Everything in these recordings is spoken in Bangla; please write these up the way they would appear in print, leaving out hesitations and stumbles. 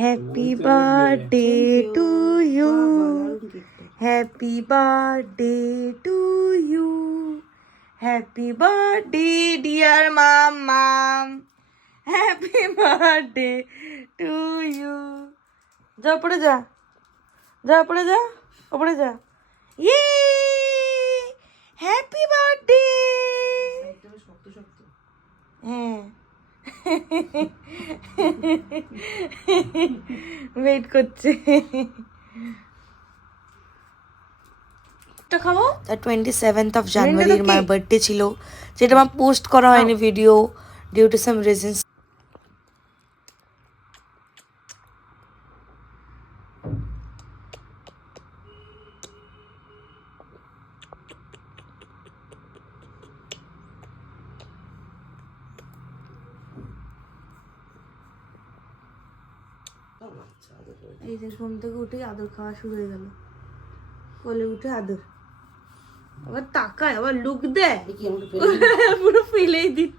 Happy birthday to you, happy birthday to you, happy birthday dear Mammam, happy birthday to you. যা পড়ে যা, যা পড়ে যা, ওপরে যা। ইয়ে হ্যাপি বার্থডে। হ্যাঁ ওয়েট করছে। 27th of January আমার বার্থডে ছিল, যেটা আমার পোস্ট করা হয়নি video due to some reasons. এই যে ঘুম থেকে উঠে আদর খাওয়া শুরু হয়ে গেল, কোলে উঠে আদর, আবার তাকায়, আবার লুক দেয়, পুরো ফেলেই দিত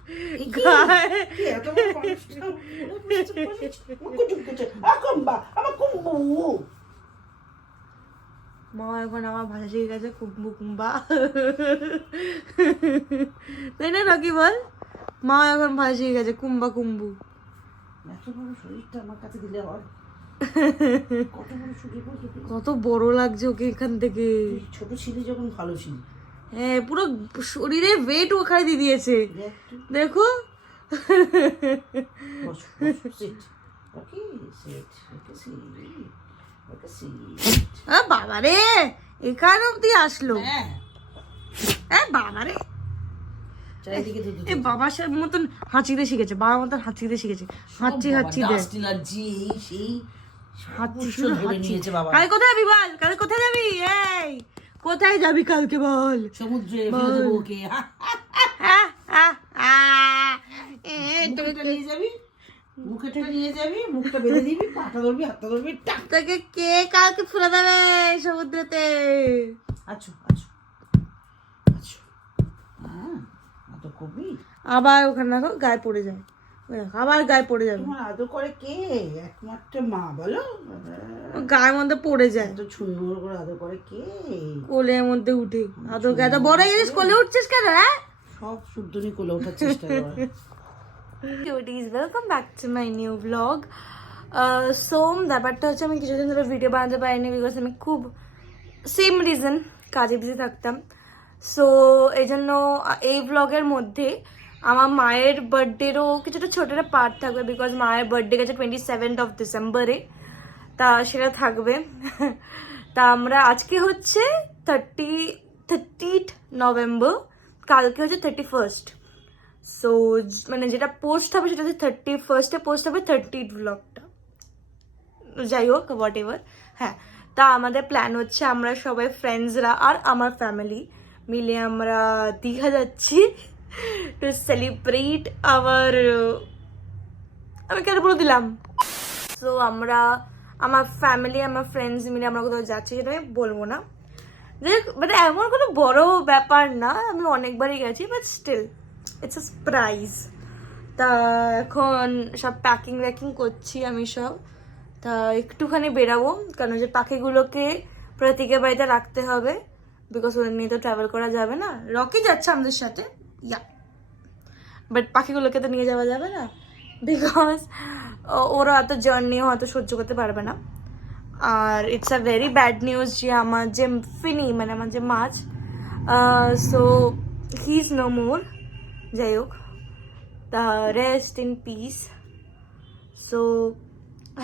মা। এখন আমার ভাষা শিখে গেছে কুম্বু কুম্বা, তাই না নাকি বল? মা এখন ভাষা শিখে গেছে কুম্বা কুম্বু। শরীরটা আমার কাছে দিলে হয়, কত বড় লাগছে ওকে এখান থেকে। ছোট ছিলি যখন ভালো ছিল, হ্যাঁ পুরো শরীরে ওয়েট ওখানে দিয়ে দিয়েছে দেখো। বাবা রে এখানে অব্দি আসলো, হ্যাঁ বাবা রে বাবার মতন হাঁচিতে শিখেছে, বাবার মতন হাঁচিতে শিখেছে, হাঁচি হাঁচি দে কাল কোথায় যাবি বল, কাল কোথায় যাবি, এই কোথায় যাবি কালকে বল? সমুদ্রে নিয়ে যাবি, মুখেটা নিয়ে যাবি, মুখটা বেঁধে দিবি, পাটা ধরবি, হাতটা ধরবি, তোকে কে কালকে ফুলে দেবে সমুদ্রেতে? আচ্ছা আচ্ছা আচ্ছা, আবার ওখানে দেখো গায়ে পড়ে যায়, আবার গায়ে পড়ে যাবে। আদর করে কে? একমাত্র মা বলো, গায়ের মধ্যে পড়ে যায় তো সুন্দর করে আদর করে কে? কোলের মধ্যে উঠে আদর গায়ে তো বড় জিনিস, কোলে উঠছিস কেন? হ্যাঁ সব শুদ্ধনি কোলে ওঠার চেষ্টা করে। Cuties, welcome back to my new blog. So ব্যাপারটা হচ্ছে আমি কিছুদিন ধরে ভিডিও বানাতে পারিনি, বিকজ আমি খুব সেম রিজন কাজে বিজি থাকতাম। সো এই জন্য এই ব্লগের মধ্যে আমার মায়ের বার্থডেরও কিছুটা ছোট একটা পার্ট থাকবে, বিকজ মায়ের বার্থডে গেছে 27th of December, তা সেটা থাকবে। তা আমরা আজকে হচ্ছে 30th November, কালকে হচ্ছে 31st। সো মানে যেটা পোস্ট হবে সেটা হচ্ছে 31st পোস্ট হবে, 30th ব্লগটা, যাই হোক হোয়াট এভার। হ্যাঁ, তা আমাদের প্ল্যান হচ্ছে আমরা সবাই ফ্রেন্ডসরা আর আমার ফ্যামিলি মিলে আমরা দীঘা যাচ্ছি টু সেলিব্রেট আওয়ার, আমি কেন বলে দিলাম। সো আমরা আমার ফ্যামিলি আমার ফ্রেন্ডস মিলে আমরা কোথাও যাচ্ছি, সেটা আমি বলবো না, মানে এমন কোনো বড় ব্যাপার না, আমি অনেকবারই গেছি, but still it's a surprise. তা এখন সব প্যাকিং ওয়াকিং করছি আমি সব, তা একটুখানি বেরাবো, কারণ যে পাখিগুলোকে প্রতীকের বাড়িতে রাখতে হবে, বিকজ ওদের নিয়ে তো ট্রাভেল করা যাবে না। রকি যাচ্ছে আমাদের সাথে, ইয়া, বাট পাখিগুলোকে তো নিয়ে যাওয়া যাবে না, বিকজ ওরা এত জার্নি হয়তো সহ্য করতে পারবে না। আর it's a very bad news যে আমার যে ফিনি মানে আমার যে মাছ, so he is no more. যাই হোক, তা রেস্ট ইন পিস। সো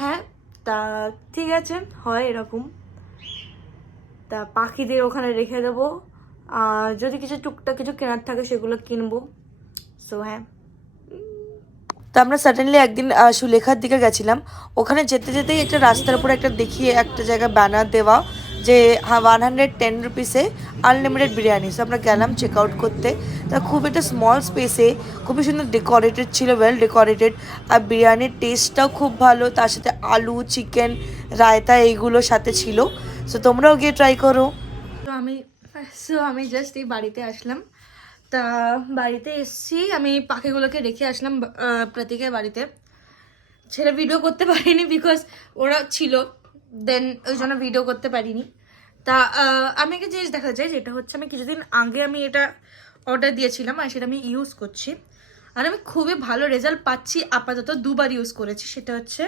হ্যাঁ, তা ঠিক আছে, হয় এরকম। তা পাখিদের ওখানে রেখে দেবো, আর যদি কিছু টুকটাক কিছু কেনার থাকে সেগুলো কিনবো। সো হ্যাঁ, তো আমরা সাডেনলি একদিন সুলেখার দিকে গেছিলাম, ওখানে যেতে যেতেই একটা রাস্তার উপর একটা দেখিয়ে একটা জায়গায় ব্যানার দেওয়া যে 110 রুপিসে আনলিমিটেড বিরিয়ানি। সো আমরা গেলাম চেক আউট করতে, তা খুব একটা স্মল স্পেসে খুবই সুন্দর ডেকোরেটেড ছিল, ওয়েল ডেকোরেটেড, আর বিরিয়ানির টেস্টটাও খুব ভালো, তার সাথে আলু চিকেন রায়তা এইগুলো সাথে ছিল। সো তোমরাও গিয়ে ট্রাই করো। সো আমি জাস্ট এই বাড়িতে আসলাম, তা বাড়িতে এসছি, আমি পাখিগুলোকে রেখে আসলাম প্রতীকের বাড়িতে। সেটা ভিডিও করতে পারিনি বিকজ ওরা ছিল, দেন ওই জন্য ভিডিও করতে পারিনি। তা আমি একটা জিনিস দেখা যায়, যেটা হচ্ছে আমি কিছুদিন আগে আমি এটা অর্ডার দিয়েছিলাম আর সেটা আমি ইউজ করছি, আর আমি খুবই ভালো রেজাল্ট পাচ্ছি। আপাতত 2বার ইউজ করেছি। সেটা হচ্ছে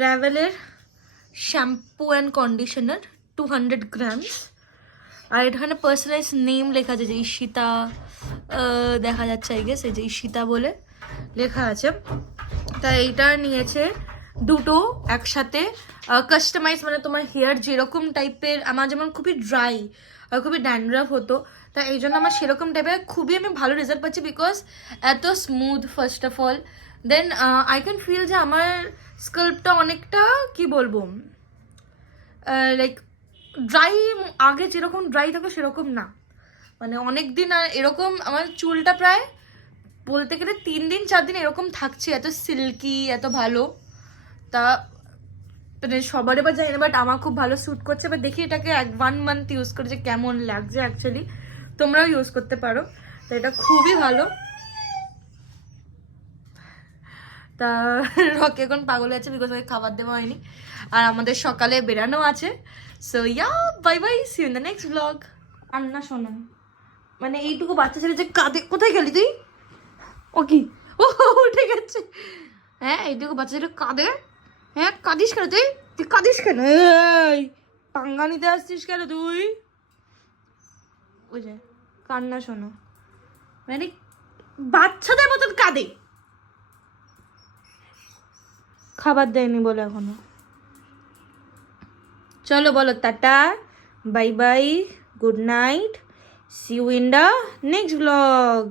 র্যাভেলের শ্যাম্পু অ্যান্ড কন্ডিশনার 200 গ্রামস, আর এখানে পার্সোনালাইজ নেম লেখা আছে যে ঈশিতা, দেখা যাচ্ছে আই গেস এই যে ঈশিতা বলে লেখা আছে। তাই এইটা নিয়েছে দুটো একসাথে, কাস্টমাইজ, মানে তোমার হেয়ার যেরকম টাইপের, আমার যেমন খুবই ড্রাই আর খুবই ড্যান্ড্রাফ হতো, তাই এই জন্য আমার সেরকম টাইপের খুবই আমি ভালো রেজাল্ট পাচ্ছি বিকজ এত smooth first of all. Then I can feel যে আমার স্কাল্পটা অনেকটা কি বলবো, লাইক ড্রাই, আগে যেরকম ড্রাই থাকো সেরকম না, মানে অনেক দিন। আর এরকম আমার চুলটা প্রায় বলতে গেলে 3 দিন 4 দিন এরকম থাকছে, এত সিল্কি, এত ভালো। তা মানে সবার এবার জানি না, বাট আমার খুব ভালো স্যুট করছে। এবার দেখি এটাকে 1 মান্থ ইউজ করে যে কেমন লাগছে। অ্যাকচুয়ালি তোমরাও ইউজ করতে পারো, তো এটা খুবই ভালো। তা রকি এখন পাগল আছে বিকজ ওকে খাবার দেওয়া হয়নি, আর আমাদের সকালে বেরানো আছে। So yeah, bye bye, see you in the next blog. Anna শোনো, মানে এইটুকু বাচ্চা ছেলে যে কাঁদে, কোথায় গেলি তুই? ও কি, ও উঠে গেছে। হ্যাঁ, এইটুকু বাচ্চা ছেলে কাঁদে। হ্যাঁ, কাঁদিস কেন তুই? তুই কাঁদিস কেন? এই পাঙ্গা নিতে আসছিস কেন তুই? বুঝে কান্না শোনো, মানে বাচ্চাদের মতন কাঁদে। খাবার দেয়নি বলে এখনো। চলো বলো tata, bye bye, good night, see you in the next blog.